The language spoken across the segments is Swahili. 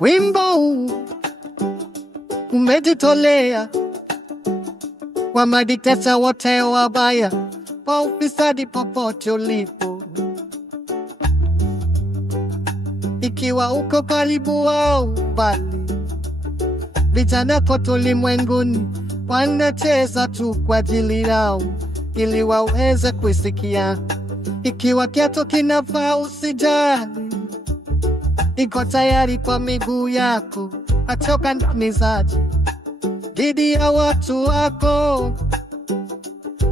Wimbo huu umejitolea kwa madikteta wote wabaya, kwa ufisadi popote ulipo. Ikiwa uko karibu au mbali, vijana kote ulimwenguni wanacheza tu kwa ajili yao, ili waweze kusikia. Ikiwa kiatu kinafaa usijali, iko tayari kwa miguu yako, atoka ndamizaji dhidi ya watu wako.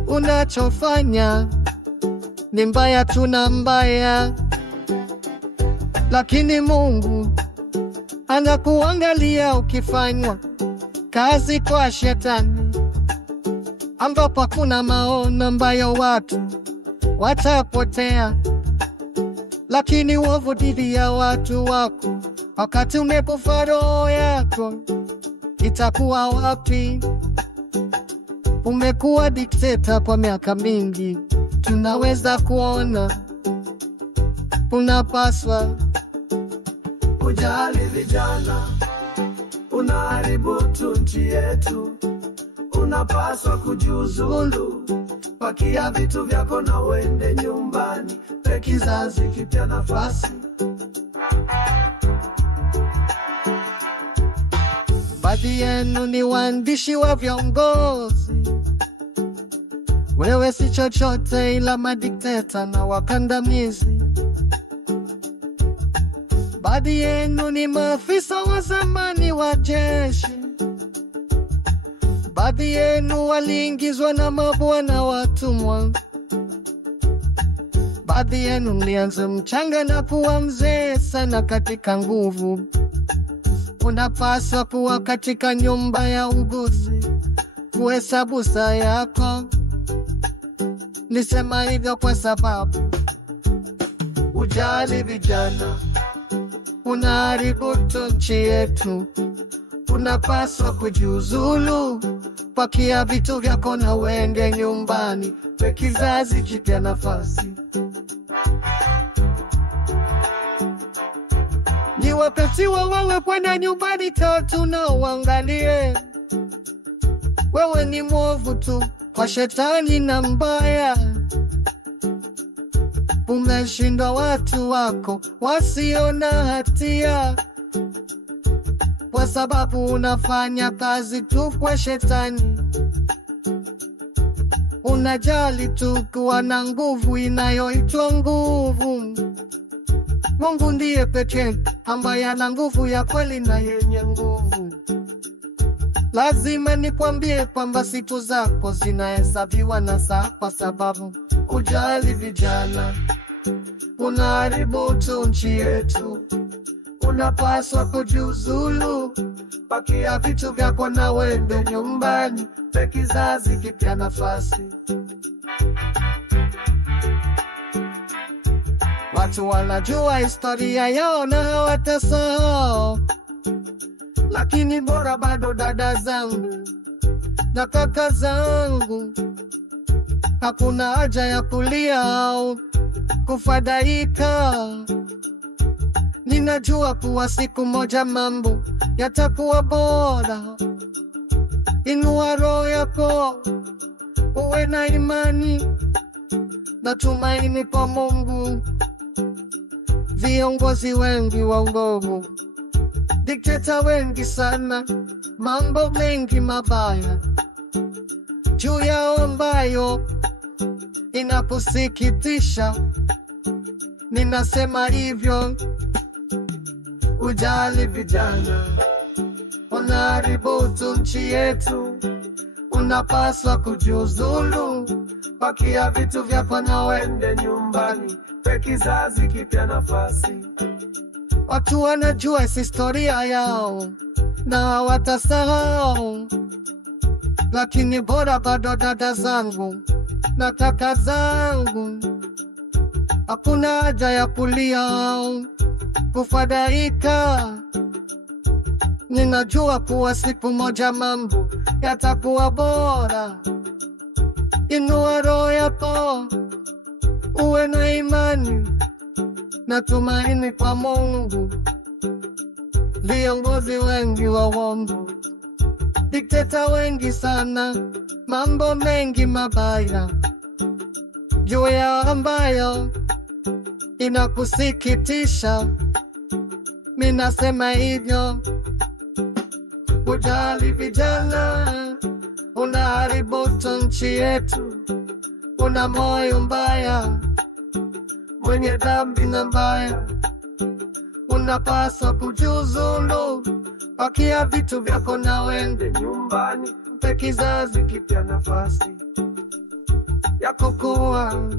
Unachofanya ni mbaya, tuna mbaya, lakini Mungu anakuangalia ukifanywa kazi kwa shetani, ambapo kuna maono ambayo watu watapotea. Lakini uovu dhidi ya watu wako, wakati umepofa roho yako, itakuwa wapi? Umekuwa dikteta kwa miaka mingi, tunaweza kuona. Unapaswa kujali vijana, unaharibu tu nchi yetu. Unapaswa kujiuzulu, pakia vitu vyako na uende nyumbani, pe kizazi kipya nafasi. Baadhi yenu ni waandishi wa viongozi, wewe si chochote ila madikteta na wakandamizi. Baadhi yenu ni maafisa wa zamani wa jeshi, baadhi yenu waliingizwa na mabwana watumwa, baadhi yenu mlianza mchanga na kuwa mzee sana katika nguvu. Unapaswa kuwa katika nyumba ya uguzi, kuhesabu saa yako. Nisema hivyo kwa sababu ujali vijana, unaharibu tu nchi yetu. Unapaswa kujiuzulu, pakia vitu vyako na uende nyumbani, pe kizazi kipya nafasi. Ni wakati wa wewe kwenda nyumbani, tatu na uangalie. Wewe ni mwovu tu kwa shetani na mbaya. Umeshindwa watu wako wasio na hatia, kwa sababu unafanya kazi tu kwa shetani. Unajali tu kuwa na nguvu inayoitwa nguvu. Mungu ndiye pekee ambaye ana nguvu ya kweli na yenye nguvu. Lazima nikwambie kwamba siku zako zinahesabiwa na saa, kwa sababu ujali vijana, unaharibu tu nchi yetu. Unapaswa kujiuzulu, pakia vitu vyako na uende nyumbani, pe kizazi kipya nafasi. Watu wanajua historia yao na hawatasahau, lakini bora bado dada zangu na kaka zangu, hakuna haja ya kulia au kufadhaika. Ninajua kuwa siku moja mambo yatakuwa bora. Inua roho yako, uwe na imani na tumaini kwa Mungu. Viongozi wengi waongo, dikteta wengi sana, mambo mengi mabaya juu yao ambayo inaposikitisha. Ninasema hivyo, ujali vijana, unaharibu tu nchi yetu. Unapaswa kujiuzulu, pakia vitu vyako na uende nyumbani, pe kizazi kipya nafasi. Watu wanajua historia yao na hawatasahau, lakini bora bado dada zangu na kaka zangu, hakuna haja ya kulia au kufadhaika. Ninajua kuwa siku moja mambo yatakuwa bora. Inua roho yako, uwe na imani na tumaini kwa Mungu. viongozi wengi wa uongo, dikteta wengi sana, mambo mengi mabaya juu ya ambayo inakusikitisha. Minasema hivyo, ujali vijana, unaharibu nchi yetu, una moyo mbaya, mwenye dhambi na mbaya, unapaswa kujiuzulu, pakia vitu vyako na wende nyumbani, mpe kizazi kipya nafasi ya kukua.